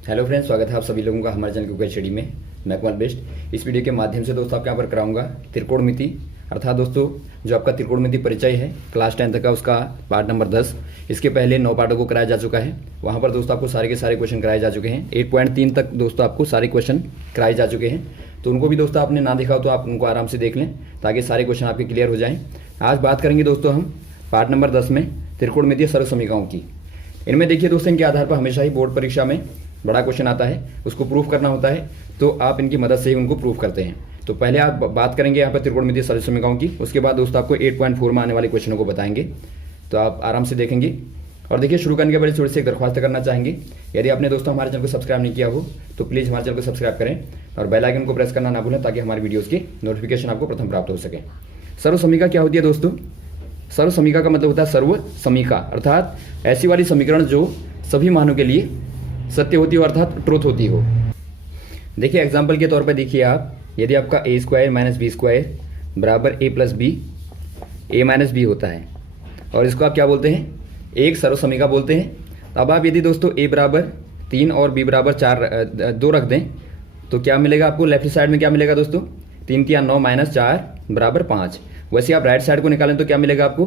Hello friends, स्वागत है आप सभी लोगों का हमारे चैनल क्यूके स्टडी में। मैं कुमार बेस्ट। इस वीडियो के माध्यम से दोस्तों आपके यहाँ पर कराऊंगा त्रिकोणमिति, अर्थात दोस्तों जो आपका त्रिकोणमिति परिचय है क्लास 10 तक का, उसका पार्ट नंबर 10। इसके पहले 9 पार्टों को कराया जा चुका है। वहाँ पर दोस्तों आपको सारे के सारे क्वेश्चन कराए जा चुके हैं। 8.3 तक दोस्तों आपको सारे क्वेश्चन कराए जा चुके हैं। तो उनको भी दोस्तों आपने ना देखा हो तो आप उनको आराम से देख लें ताकि सारे क्वेश्चन आपके क्लियर हो जाएँ। आज बात करेंगे दोस्तों हम पार्ट नंबर 10 में त्रिकोणमितीय सर्वसमीकरणों की। इनमें देखिए दोस्तों, इनके आधार पर हमेशा ही बोर्ड परीक्षा में बड़ा क्वेश्चन आता है, उसको प्रूफ करना होता है, तो आप इनकी मदद से ही उनको प्रूफ करते हैं। तो पहले आप बात करेंगे यहाँ पर त्रिकोणमितीय सर्वसमीकरणों की, उसके बाद दोस्तों आपको 8.4 में आने वाले क्वेश्चनों को बताएंगे, तो आप आराम से देखेंगे। और देखिए, शुरू करने के पहले थोड़ी सी एक दरख्वास्त करना चाहेंगे। यदि आपने दोस्तों हमारे चैनल को सब्सक्राइब नहीं किया हो तो प्लीज़ हमारे चैनल को सब्सक्राइब करें और बेल आइकन को प्रेस करना ना भूलें ताकि हमारी वीडियोज़ की नोटिफिकेशन आपको प्रथम प्राप्त हो सके। सर्वसमीका क्या होती है दोस्तों? सर्वसमीका का मतलब होता है सर्व समीका, अर्थात ऐसी वाली समीकरण जो सभी मानों के लिए सत्य होती हो, अर्थात ट्रूथ होती हो। देखिए एग्जाम्पल के तौर पर देखिए आप, यदि आपका a² - b² बराबर a + b a - b होता है और इसको आप क्या बोलते हैं? एक सर्वसमीका बोलते हैं। अब आप यदि दोस्तों a बराबर 3 और b बराबर 2 रख दें तो क्या मिलेगा आपको? लेफ्ट साइड में क्या मिलेगा दोस्तों? 3 × 9 - 4 बराबर 5। वैसे आप राइट साइड को निकालें तो क्या मिलेगा आपको?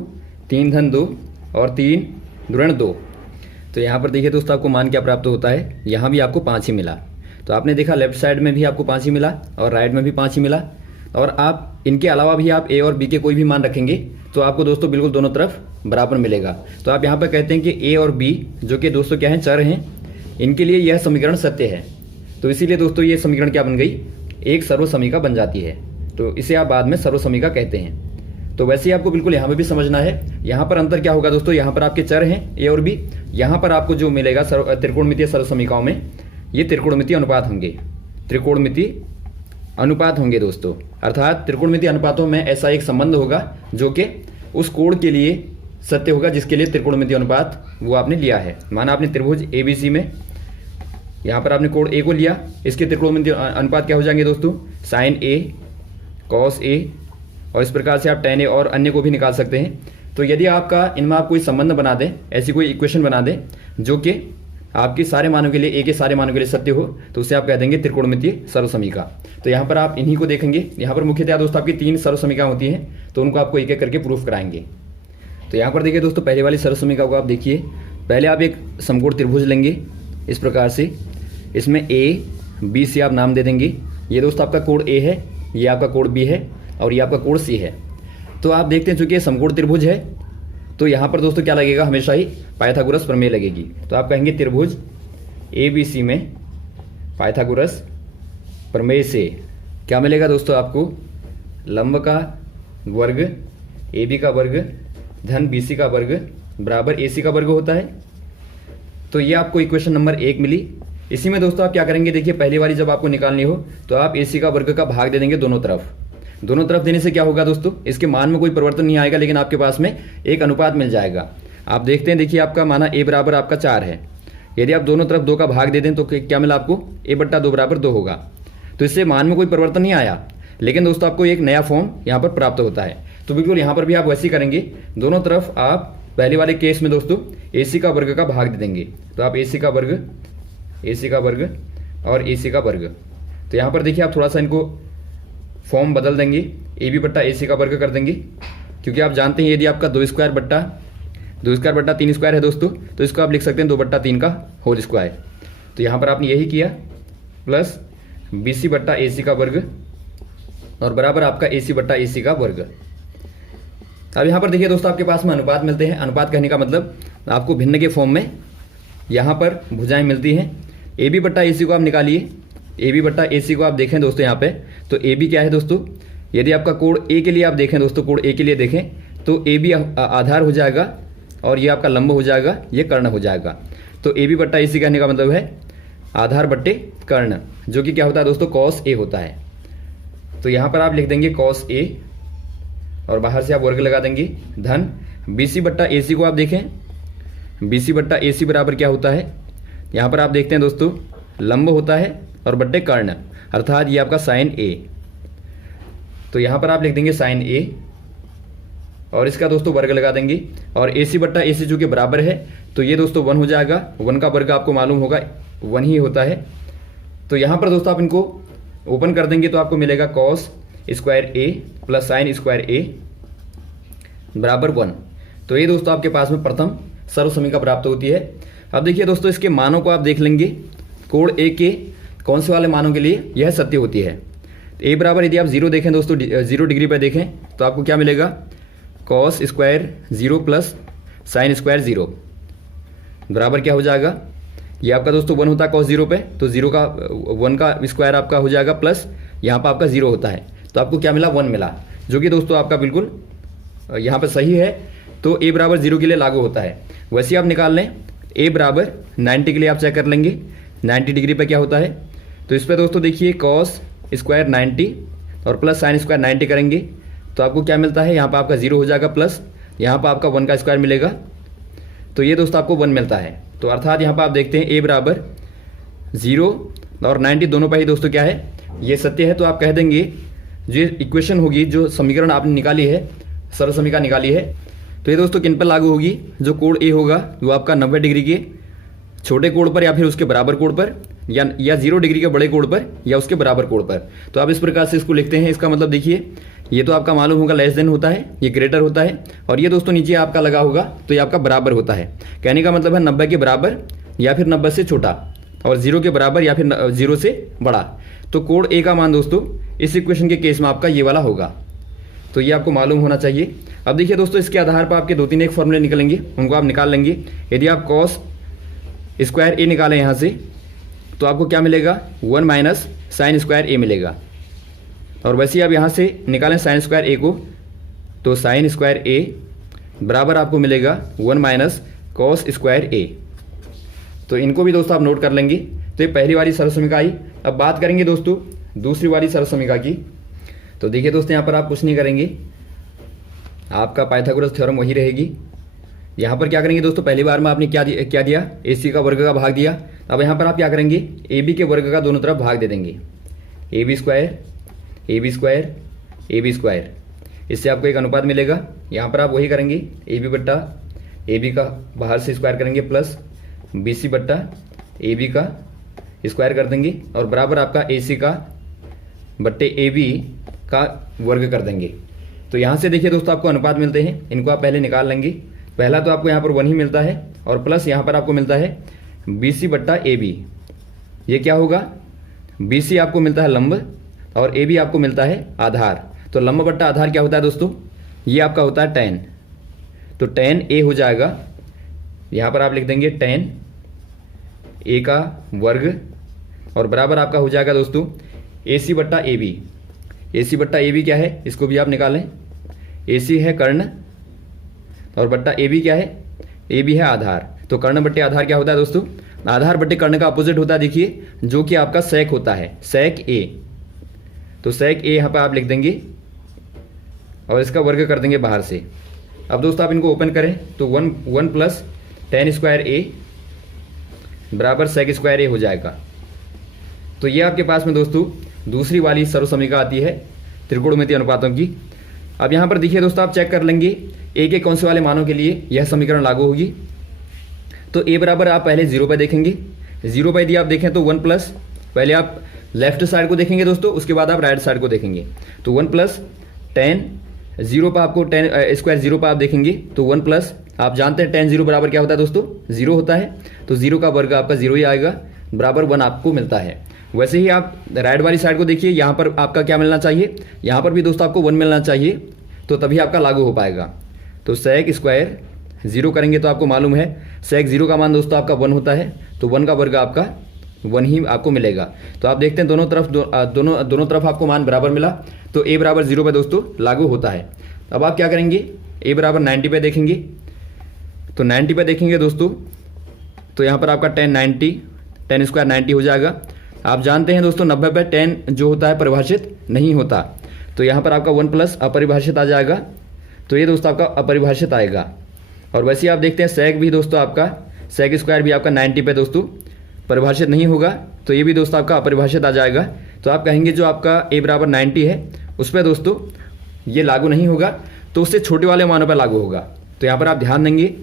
3 धन 2 और 3 ऋण 2। तो यहाँ पर देखिए दोस्तों आपको मान क्या प्राप्त होता है? यहाँ भी आपको 5 ही मिला। तो आपने देखा लेफ्ट साइड में भी आपको 5 ही मिला और राइट में भी 5 ही मिला। और आप इनके अलावा भी आप a और b के कोई भी मान रखेंगे तो आपको दोस्तों बिल्कुल दोनों तरफ बराबर मिलेगा। तो आप यहाँ पर कहते हैं कि a और b जो कि दोस्तों क्या हैं? चर हैं, इनके लिए यह समीकरण सत्य है। तो इसीलिए दोस्तों ये समीकरण क्या बन गई? एक सर्वसमीका बन जाती है। तो इसे आप बाद में सर्वसमीका कहते हैं। तो वैसे ही आपको बिल्कुल यहाँ पे भी समझना है। यहाँ पर अंतर क्या होगा दोस्तों? यहाँ पर आपके चर हैं a और b, यहाँ पर आपको जो मिलेगा त्रिकोणमितीय सर्वसमीकाओं में ये त्रिकोणमितीय अनुपात होंगे। त्रिकोणमितीय अनुपात होंगे दोस्तों, अर्थात त्रिकोणमितीय अनुपातों में ऐसा एक संबंध होगा जो कि उस कोण के लिए सत्य होगा जिसके लिए त्रिकोणमितीय अनुपात वो आपने लिया है। माना आपने त्रिभुज ABC में यहाँ पर आपने कोण A को लिया, इसके त्रिकोणमितीय अनुपात क्या हो जाएंगे दोस्तों? sin A cos A, और इस प्रकार से आप tan A और अन्य को भी निकाल सकते हैं। तो यदि आपका इनमें आप कोई संबंध बना दें, ऐसी कोई इक्वेशन बना दें जो कि आपके सारे मानों के लिए, a के सारे मानों के लिए सत्य हो, तो उसे आप कह देंगे त्रिकोणमितीय सर्वसमीका। तो यहाँ पर आप इन्हीं को देखेंगे। यहाँ पर मुख्यतः दोस्तों आपकी 3 सर्वसमीका होती हैं, तो उनको आपको एक एक करके प्रूफ कराएंगे। तो यहाँ पर देखिए दोस्तों, पहले वाली सर्वसमीका को आप देखिए। पहले आप एक समकोण त्रिभुज लेंगे इस प्रकार से, इसमें a b से आप नाम दे देंगे। ये दोस्तों आपका कोण a है, ये आपका कोण b है और ये आपका कोण c है। तो आप देखते हैं चूंकि समकोण त्रिभुज है तो यहाँ पर दोस्तों क्या लगेगा? हमेशा ही पाइथागोरस प्रमेय लगेगी। तो आप कहेंगे त्रिभुज ABC में पाइथागोरस प्रमेय से क्या मिलेगा दोस्तों आपको? लंब का वर्ग AB का वर्ग धन BC का वर्ग बराबर AC का वर्ग होता है। तो ये आपको इक्वेशन नंबर 1 मिली। इसी में दोस्तों आप क्या करेंगे? देखिए पहली वाली जब आपको निकालनी हो तो आप AC का वर्ग का भाग दे देंगे दोनों तरफ। दोनों तरफ देने से क्या होगा दोस्तों? इसके मान में कोई परिवर्तन नहीं आएगा, लेकिन आपके पास में एक अनुपात मिल जाएगा। आप देखते हैं, देखिए आपका माना a बराबर आपका 4 है। यदि आप दोनों तरफ 2 का भाग दे दें तो क्या मिला आपको? a/2 बराबर 2 होगा। तो इससे मान में कोई परिवर्तन नहीं आया, लेकिन दोस्तों आपको एक नया फॉर्म यहाँ पर प्राप्त होता है। तो बिल्कुल यहाँ पर भी आप वैसे ही करेंगे। दोनों तरफ आप पहले वाले केस में दोस्तों AC का वर्ग का भाग दे देंगे। तो आप AC का वर्ग और AC का वर्ग। तो यहाँ पर देखिए आप थोड़ा सा इनको फॉर्म बदल देंगे, AB/AC का वर्ग कर देंगे, क्योंकि आप जानते हैं यदि आपका 2² है दोस्तों तो इसको आप लिख सकते हैं 2/3 का होल स्क्वायर। तो यहाँ पर आपने यही किया, प्लस BC/AC का वर्ग और बराबर आपका AC/AC का वर्ग। अब यहाँ पर देखिए दोस्तों आपके पास में अनुपात मिलते हैं। अनुपात कहने का मतलब आपको भिन्न के फॉर्म में यहाँ पर भुजाएं मिलती हैं। AB/AC को आप निकालिए। AB/AC को आप देखें दोस्तों यहाँ पे, तो AB क्या है दोस्तों? यदि आपका कोण A के लिए आप देखें दोस्तों, कोण A के लिए देखें तो AB आधार हो जाएगा और ये आपका लंब हो जाएगा, ये कर्ण हो जाएगा। तो AB/AC कहने का मतलब है आधार बट्टे कर्ण, जो कि क्या होता है दोस्तों? cos A होता है। तो यहाँ पर आप लिख देंगे cos A और बाहर से आप वर्ग लगा देंगे धन BC/AC को आप देखें, BC/AC बराबर क्या होता है? यहाँ पर आप देखते हैं दोस्तों लंब होता है और बट्टे कर्ण, अर्थात ये आपका sin A। तो यहाँ पर आप लिख देंगे sin A और इसका दोस्तों वर्ग लगा देंगे और AC/AC जो कि बराबर है तो ये दोस्तों 1 हो जाएगा। 1 का वर्ग आपको मालूम होगा 1 ही होता है। तो यहाँ पर दोस्तों आप इनको ओपन कर देंगे तो आपको मिलेगा कॉस स्क्वायर ए प्लस साइन स्क्वायर ए बराबर 1। तो ये दोस्तों आपके पास में प्रथम सर्वसमीका प्राप्त होती है। अब देखिए दोस्तों, इसके मानों को आप देख लेंगे। कोण ए के कौन से वाले मानों के लिए यह सत्य होती है। ए बराबर यदि आप 0 देखें दोस्तों, 0 डिग्री पर देखें तो आपको क्या मिलेगा, cos square 0 plus sine square 0 बराबर क्या हो जाएगा, ये आपका दोस्तों 1 होता है कॉस 0 पे, तो 0 का 1 का स्क्वायर आपका हो जाएगा प्लस यहाँ पर आपका 0 होता है, तो आपको क्या मिला 1 मिला, जो कि दोस्तों आपका बिल्कुल यहाँ पर सही है। तो ए बराबर 0 के लिए लागू होता है। वैसे आप निकाल लें ए बराबर 90 के लिए आप चेक कर लेंगे 90 डिग्री पे क्या होता है। तो इस पर दोस्तों देखिए कॉस स्क्वायर 90 और प्लस साइन स्क्वायर 90 करेंगे तो आपको क्या मिलता है, यहाँ पर आपका 0 हो जाएगा प्लस यहाँ पर आपका 1 का स्क्वायर मिलेगा, तो ये दोस्तों आपको 1 मिलता है। तो अर्थात यहाँ पर आप देखते हैं ए बराबर 0 और 90 दोनों पर ही दोस्तों क्या है, ये सत्य है। तो आप कह देंगे जो इक्वेशन होगी, जो समीकरण आपने निकाली है, सरल समीकरण निकाली है, तो ये दोस्तों किन पर लागू होगी, जो कोण ए होगा वो आपका 90 डिग्री के छोटे कोण पर या फिर उसके बराबर कोण पर, या 0 डिग्री के बड़े कोण पर या उसके बराबर कोण पर। तो आप इस प्रकार से इसको लिखते हैं। इसका मतलब देखिए, ये तो आपका मालूम होगा लेस देन होता है, ये ग्रेटर होता है, और ये दोस्तों नीचे आपका लगा होगा तो ये आपका बराबर होता है। कहने का मतलब है 90 के बराबर या फिर 90 से छोटा, और 0 के बराबर या फिर 0 से बड़ा। तो कोण ए का मान दोस्तों इस इक्वेशन के केस में आपका ये वाला होगा, तो ये आपको मालूम होना चाहिए। अब देखिए दोस्तों, इसके आधार पर आपके 2-3 एक फॉर्मूले निकलेंगे, उनको आप निकाल लेंगे। यदि आप कॉस स्क्वायर ए निकालें यहाँ से तो आपको क्या मिलेगा, 1 माइनस साइन स्क्वायर ए मिलेगा। और वैसे ही आप यहाँ से निकालें साइन स्क्वायर ए को, तो साइन स्क्वायर ए बराबर आपको मिलेगा 1 माइनस कॉस स्क्वायर ए। तो इनको भी दोस्तों आप नोट कर लेंगे। तो ये पहली वाली सरल समीकरण आई। अब बात करेंगे दोस्तों दूसरी वाली सरल समीकरण की। तो देखिए दोस्तों, यहाँ पर आप कुछ नहीं करेंगे, आपका पाइथागोरस थ्योरम वही रहेगी। यहाँ पर क्या करेंगे दोस्तों, पहली बार में आपने क्या दिया, ए सी का वर्ग का भाग दिया। अब यहाँ पर आप क्या करेंगे, ए बी के वर्ग का दोनों तरफ भाग दे देंगे, A B square A B square A B square. इससे आपको एक अनुपात मिलेगा। यहाँ पर आप वही करेंगे, ए बी बट्टा ए बी का बाहर से स्क्वायर करेंगे प्लस बी सी बट्टा ए बी का स्क्वायर कर देंगे, और बराबर आपका ए सी का बट्टे ए बी का वर्ग कर देंगे। तो यहाँ से देखिए दोस्तों आपको अनुपात मिलते हैं, इनको आप पहले निकाल लेंगे। पहला तो आपको यहाँ पर 1 ही मिलता है, और प्लस यहाँ पर आपको मिलता है बी सी बट्टा ए बी। ये क्या होगा, बी सी आपको मिलता है लंब और ए बी आपको मिलता है आधार। तो लंब बट्टा आधार क्या होता है दोस्तों, ये आपका होता है tan। तो tan ए हो जाएगा, यहाँ पर आप लिख देंगे tan ए का वर्ग, और बराबर आपका हो जाएगा दोस्तों ए सी बट्टा ए बी। ए सी बट्टा ए बी क्या है, इसको भी आप निकालें। ए सी है कर्ण और बट्टा ए बी क्या है, ए बी है आधार। तो कर्ण बट्टे आधार क्या होता है दोस्तों, आधार बट्टे कर्ण का अपोजिट होता है, देखिए, जो कि आपका सेक होता है, सेक ए। तो सेक ए यहाँ पर आप लिख देंगे और इसका वर्ग कर देंगे बाहर से। अब दोस्तों आप इनको ओपन करें तो 1 प्लस tan स्क्वायर ए बराबर सेक स्क्वायर ए हो जाएगा। तो ये आपके पास में दोस्तों दूसरी वाली सर्व समीकरण आती है त्रिकोणमितीय अनुपातों की। अब यहाँ पर देखिए दोस्तों, आप चेक कर लेंगे ए के कौन से वाले मानों के लिए यह समीकरण लागू होगी। तो ए बराबर आप पहले 0 पर देखेंगे, 0 पर यदि आप देखें तो 1 प्लस, पहले आप लेफ्ट साइड को देखेंगे दोस्तों, उसके बाद आप राइट साइड को देखेंगे। तो 1 प्लस tan 0 पर आपको tan स्क्वायर 0 पर आप देखेंगे तो 1 प्लस, आप जानते हैं tan 0 बराबर क्या होता है दोस्तों, 0 होता है। तो 0 का वर्ग आपका 0 ही आएगा, बराबर 1 आपको मिलता है। वैसे ही आप राइट वाली साइड को देखिए, यहाँ पर आपका क्या मिलना चाहिए, यहाँ पर भी दोस्तों आपको 1 मिलना चाहिए, तो तभी आपका लागू हो पाएगा। तो सेक स्क्वायर 0 करेंगे तो आपको मालूम है सेक 0 का मान दोस्तों आपका 1 होता है, तो 1 का वर्ग आपका 1 ही आपको मिलेगा। तो आप देखते हैं दोनों तरफ आपको मान बराबर मिला, तो ए बराबर 0 पे दोस्तों लागू होता है। अब आप क्या करेंगे, ए बराबर 90 पे देखेंगे। तो 90 पे देखेंगे दोस्तों, तो यहाँ पर आपका tan स्क्वायर 90 हो जाएगा। आप जानते हैं दोस्तों 90 पे tan जो होता है परिभाषित नहीं होता, तो यहाँ पर आपका 1 प्लस अपरिभाषित आ जाएगा। तो ये दोस्तों आपका अपरिभाषित आएगा। और वैसे ही आप देखते हैं सेक भी दोस्तों आपका, सेक स्क्वायर भी आपका 90 पे दोस्तों परिभाषित नहीं होगा, तो ये भी दोस्तों आपका अपरिभाषित आ जाएगा। तो आप कहेंगे जो आपका ए बराबर 90 है उस पर दोस्तों ये लागू नहीं होगा, तो उससे छोटे वाले मानों पर लागू होगा। तो यहाँ पर आप ध्यान देंगे,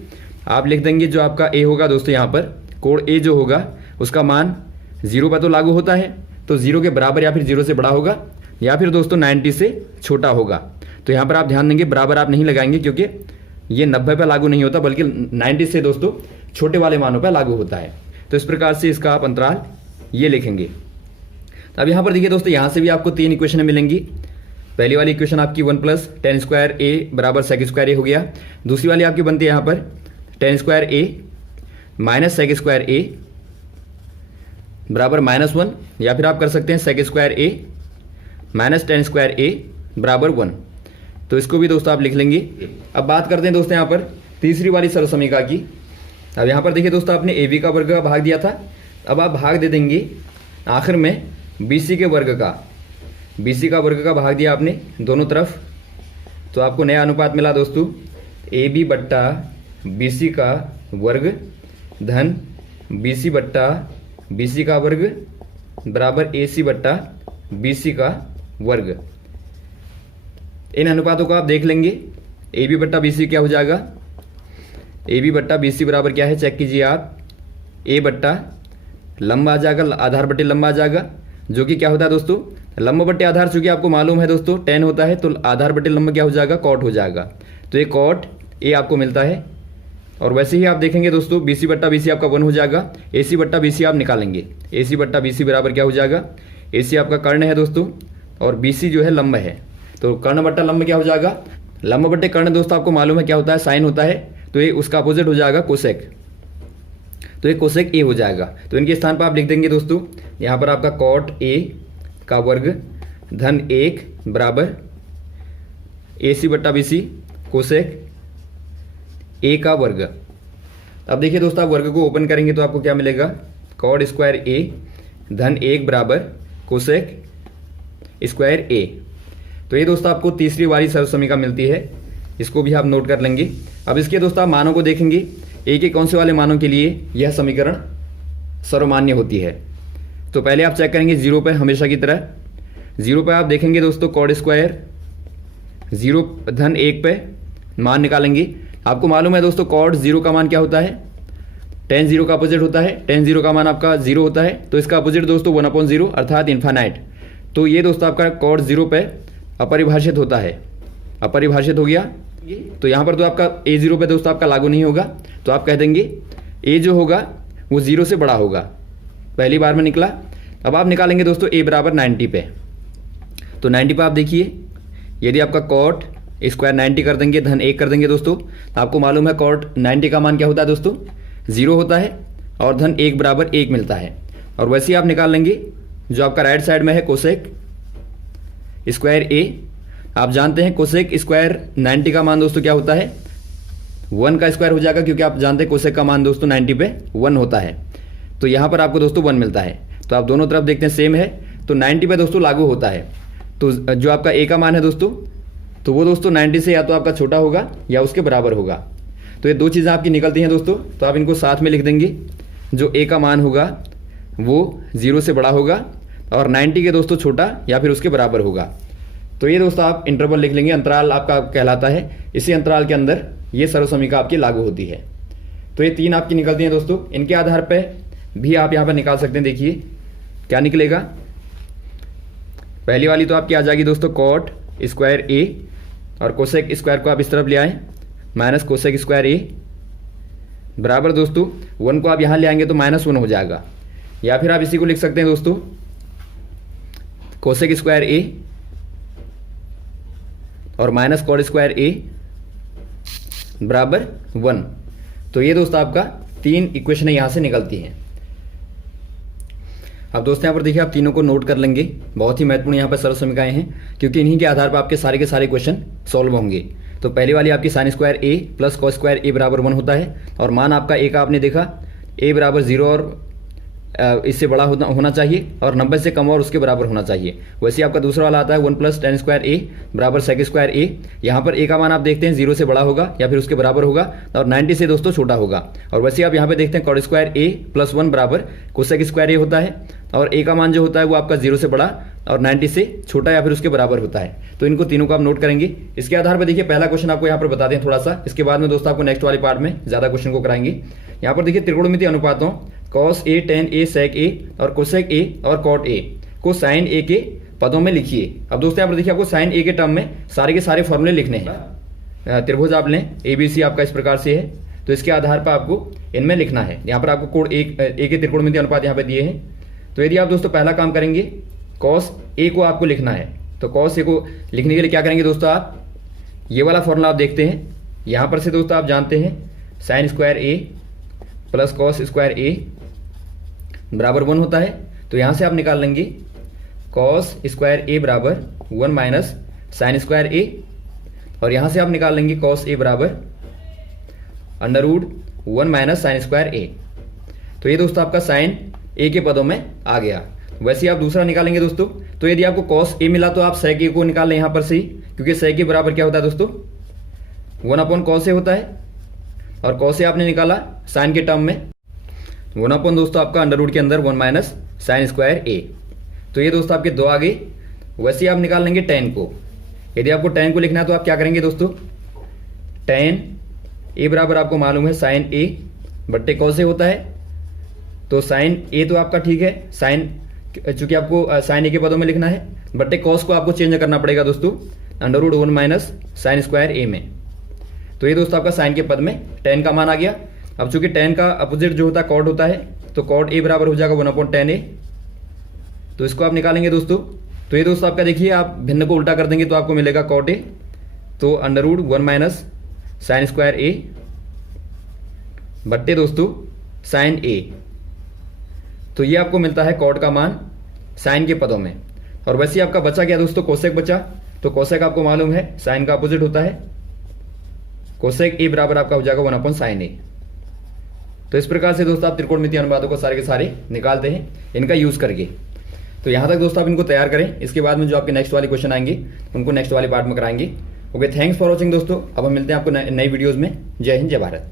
आप लिख देंगे जो आपका ए होगा दोस्तों, यहाँ पर कोण ए जो होगा उसका मान 0 पर तो लागू होता है, तो 0 के बराबर या फिर 0 से बड़ा होगा, या फिर दोस्तों 90 से छोटा होगा। तो यहाँ पर आप ध्यान देंगे बराबर आप नहीं लगाएंगे, क्योंकि ये 90 पर लागू नहीं होता, बल्कि 90 से दोस्तों छोटे वाले मानों पर लागू होता है। तो इस प्रकार से इसका आप अंतराल ये लिखेंगे। अब यहाँ पर देखिए दोस्तों, यहाँ से भी आपको 3 इक्वेशन मिलेंगी। पहली वाली इक्वेशन आपकी 1 + tan स्क्वायर a बराबर sec स्क्वायर a हो गया। दूसरी वाली आपकी बनती है यहाँ पर tan square a minus sec square a बराबर -1, या फिर आप कर सकते हैं sec square a minus tan square a बराबर 1। तो इसको भी दोस्तों आप लिख लेंगे। अब बात करते हैं दोस्तों यहाँ पर तीसरी वाली सरल समीका की। अब यहाँ पर देखिए दोस्तों, आपने ab का वर्ग का भाग दिया था, अब आप भाग दे देंगे आखिर में bc के वर्ग का। bc का वर्ग का भाग दिया आपने दोनों तरफ, तो आपको नया अनुपात मिला दोस्तों, ab बट्टा bc का वर्ग धन bc बट्टा bc का वर्ग बराबर ac बट्टा bc का वर्ग। इन अनुपातों को आप देख लेंगे। ab बट्टा bc क्या हो जाएगा, ab बट्टा bc बराबर क्या है, चेक कीजिए आप, a बट्टा लंबा आ जाएगा, आधार बट्टे लंबा आ जाएगा, जो कि क्या होता है दोस्तों, लंब बट्टे आधार, चूंकि आपको मालूम है दोस्तों tan होता है, तो आधार बट्टे लंब क्या हो जाएगा, cot हो जाएगा। तो ये cot a आपको मिलता है। और वैसे ही आप देखेंगे दोस्तों, bc बट्टा bc आपका 1 हो जाएगा, ac बट्टा bc आप निकालेंगे, ac बट्टा bc बराबर क्या हो जाएगा, ac आपका कर्ण है दोस्तों और bc जो है लंब है, तो कर्ण बट्टा लंब क्या हो जाएगा, लंब बट्टे कर्ण दोस्तों आपको मालूम है क्या होता है, साइन होता है, तो ये उसका अपोजिट हो जाएगा कोसेक, तो ये कोसेक a हो जाएगा। तो इनके स्थान पर आप लिख देंगे दोस्तों, यहाँ पर आपका cot a का वर्ग धन 1 बराबर ac बट्टा bc कोसेक a का वर्ग। अब देखिए दोस्तों, आप वर्ग को ओपन करेंगे तो आपको क्या मिलेगा, cot स्क्वायर a धन 1 बराबर कोसेक स्क्वायर a। तो ये दोस्तों आपको तीसरी वाली सरल समीका मिलती है, इसको भी आप नोट कर लेंगे। अब इसके दोस्तों आप मानों को देखेंगे, a के कौन से वाले मानों के लिए यह समीकरण सर्वमान्य होती है। तो पहले आप चेक करेंगे 0 पे, हमेशा की तरह 0 पे आप देखेंगे दोस्तों cot स्क्वायर 0 धन 1 पे मान निकालेंगे। आपको मालूम है दोस्तों cot 0 का मान क्या होता है, tan 0 का अपोजिट होता है, tan 0 का मान आपका 0 होता है, तो इसका अपोजिट दोस्तों 1/0 अर्थात इन्फानाइट। तो ये दोस्तों आपका cot 0 पे अपरिभाषित होता है, अपरिभाषित हो गया। तो यहाँ पर तो आपका a0 पे दोस्तों आपका लागू नहीं होगा, तो आप कह देंगे a जो होगा वो 0 से बड़ा होगा, पहली बार में निकला। अब आप निकालेंगे दोस्तों a बराबर 90 पे, तो 90 पे आप देखिए, यदि आपका cot स्क्वायर 90 कर देंगे धन 1 कर देंगे दोस्तों, तो आपको मालूम है cot 90 का मान क्या होता है दोस्तों, 0 होता है और धन 1 बराबर 1 मिलता है। और वैसे ही आप निकाल लेंगे जो आपका राइट साइड में है कोसेक स्क्वायर a। आप जानते हैं कोसेक स्क्वायर 90 का मान दोस्तों क्या होता है, 1 का स्क्वायर हो जाएगा, क्योंकि आप जानते हैं कोसेक का मान दोस्तों 90 पे 1 होता है। तो यहाँ पर आपको दोस्तों 1 मिलता है, तो आप दोनों तरफ देखते हैं सेम है, तो 90 पे दोस्तों लागू होता है। तो जो आपका a का मान है दोस्तों, तो वो दोस्तों 90 से या तो आपका छोटा होगा या उसके बराबर होगा। तो ये दो चीज़ें आपकी निकलती हैं दोस्तों, तो आप इनको साथ में लिख देंगे। जो a का मान होगा वो 0 से बड़ा होगा और 90 के दोस्तों छोटा या फिर उसके बराबर होगा। तो ये दोस्तों आप इंटरवल लिख लेंगे, अंतराल आपका कहलाता है। इसी अंतराल के अंदर ये सरल समीका आपकी लागू होती है। तो ये 3 आपकी निकलती हैं दोस्तों, इनके आधार पर भी आप यहाँ पर निकाल सकते हैं। देखिए क्या निकलेगा, पहली वाली तो आपकी आ जाएगी दोस्तों cot स्क्वायर a, और कोसेक स्क्वायर को आप इस तरफ ले आए माइनस कोसेक स्क्वायर a बराबर दोस्तों 1 को आप यहाँ ले आएंगे तो -1 हो जाएगा, या फिर आप इसी को लिख सकते हैं दोस्तों कोसेक स्क्वायर a और माइनस cot स्क्वायर a बराबर 1। तो ये दोस्तों आपका 3 इक्वेशन यहाँ से निकलती हैं। अब दोस्तों यहाँ पर देखिए, आप तीनों को नोट कर लेंगे, बहुत ही महत्वपूर्ण यहाँ पर सरल समीकाएं हैं, क्योंकि इन्हीं के आधार पर आपके सारे के सारे क्वेश्चन सॉल्व होंगे। तो पहली वाली आपकी sine square a plus cos square a बराबर 1 होता है, और मान आपका a का आपने देखा a बराबर 0 और इससे बड़ा होना चाहिए और 90 से कम और उसके बराबर होना चाहिए। वैसे आपका दूसरा वाला आता है 1 + tan स्क्वायर a बराबर sec स्क्वायर a। यहाँ पर a का मान आप देखते हैं 0 से बड़ा होगा या फिर उसके बराबर होगा और 90 से दोस्तों छोटा होगा। और वैसे आप यहाँ पे देखते हैं cot स्क्वायर a + 1 बराबर कोसेक स्क्वायर a होता है, और a का मान जो होता है वो आपका 0 से बड़ा और 90 से छोटा या फिर उसके बराबर होता है। तो इनको तीनों को आप नोट करेंगे। इसके आधार पर देखिए पहला क्वेश्चन आपको यहाँ पर बताते हैं थोड़ा सा, इसके बाद में दोस्तों आपको नेक्स्ट वाली पार्ट में ज़्यादा क्वेश्चन को कराएंगे। यहाँ पर देखिए त्रिकोणमितीय अनुपातों कॉस ए, टेन ए, सेक ए और कोसेक ए और कॉट ए को साइन ए के पदों में लिखिए। अब दोस्तों यहाँ पर देखिए आपको साइन ए के टर्म में सारे के सारे फॉर्मूले लिखने हैं। त्रिभुज आप लें, ABC आपका इस प्रकार से है, तो इसके आधार पर आपको इनमें लिखना है। यहाँ पर आपको कोण ए के त्रिकोणमितीय अनुपात यहाँ पे दिए हैं। तो यदि आप दोस्तों पहला काम करेंगे, कॉस ए को आपको लिखना है, तो कॉस ए को लिखने के लिए क्या करेंगे दोस्तों, आप ये वाला फॉर्मूला आप देखते हैं, यहाँ पर से दोस्तों आप जानते हैं साइन स्क्वायर ए प्लस कॉस स्क्वायर ए बराबर 1 होता है। तो यहाँ से आप निकाल लेंगे कॉस स्क्वायर ए बराबर 1 माइनस साइन स्क्वायर ए, और यहाँ से आप निकाल लेंगे कॉस ए बराबर under root 1 minus sine square A. तो ये दोस्तों आपका साइन ए के पदों में आ गया। वैसे ही आप दूसरा निकालेंगे दोस्तों, तो यदि आपको कॉस ए मिला तो आप सेक ए को निकाल लें यहाँ पर से ही, क्योंकि सेक ए बराबर क्या होता है दोस्तों 1 कॉस ए होता है, और कॉस ए आपने निकाला साइन के टर्म में 1 दोस्तों आपका अंडर रूट के अंदर 1 माइनस साइन स्क्वायर ए। तो ये दोस्तों आपके 2 आ गए। वैसे ही आप निकाल लेंगे टेन को। यदि आपको टेन को लिखना है तो आप क्या करेंगे दोस्तों, टेन ए बराबर आपको मालूम है साइन ए बट्टे कॉस ए होता है। तो साइन ए तो आपका ठीक है, साइन चूंकि आपको साइन ए के पदों में लिखना है, बट्टे कॉस को आपको चेंज करना पड़ेगा दोस्तों under root 1 minus sine square A में। तो ये दोस्तों आपका साइन के पद में टेन का मान आ गया। अब चूंकि टेन का अपोजिट जो होता है कॉट होता है, तो कॉट ए बराबर हो जाएगा 1/10 ए। तो इसको आप निकालेंगे दोस्तों। तो ये दोस्तों आपका देखिए, आप भिन्न को उल्टा कर देंगे तो आपको मिलेगा कॉट ए, तो under root 1 minus sine square A बट्टे दोस्तों साइन ए। तो ये आपको मिलता है कॉट का मान साइन के पदों में। और वैसे ही आपका बचा क्या दोस्तों, कोसेक बचा। तो कोसेक आपको मालूम है साइन का अपोजिट होता है, कोसेक ए बराबर आपका हो जाएगा 1/sin ए। तो इस प्रकार से दोस्तों आप त्रिकोणमितीय अनुपातों को सारे के सारे निकालते हैं इनका यूज करके। तो यहाँ तक दोस्तों आप इनको तैयार करें। इसके बाद में जो आपके नेक्स्ट वाले क्वेश्चन आएंगे उनको नेक्स्ट वाले पार्ट में कराएंगे। ओके, थैंक्स फॉर वॉचिंग दोस्तों। अब हम मिलते हैं आपको नई वीडियोज़ में। जय हिंद, जय भारत।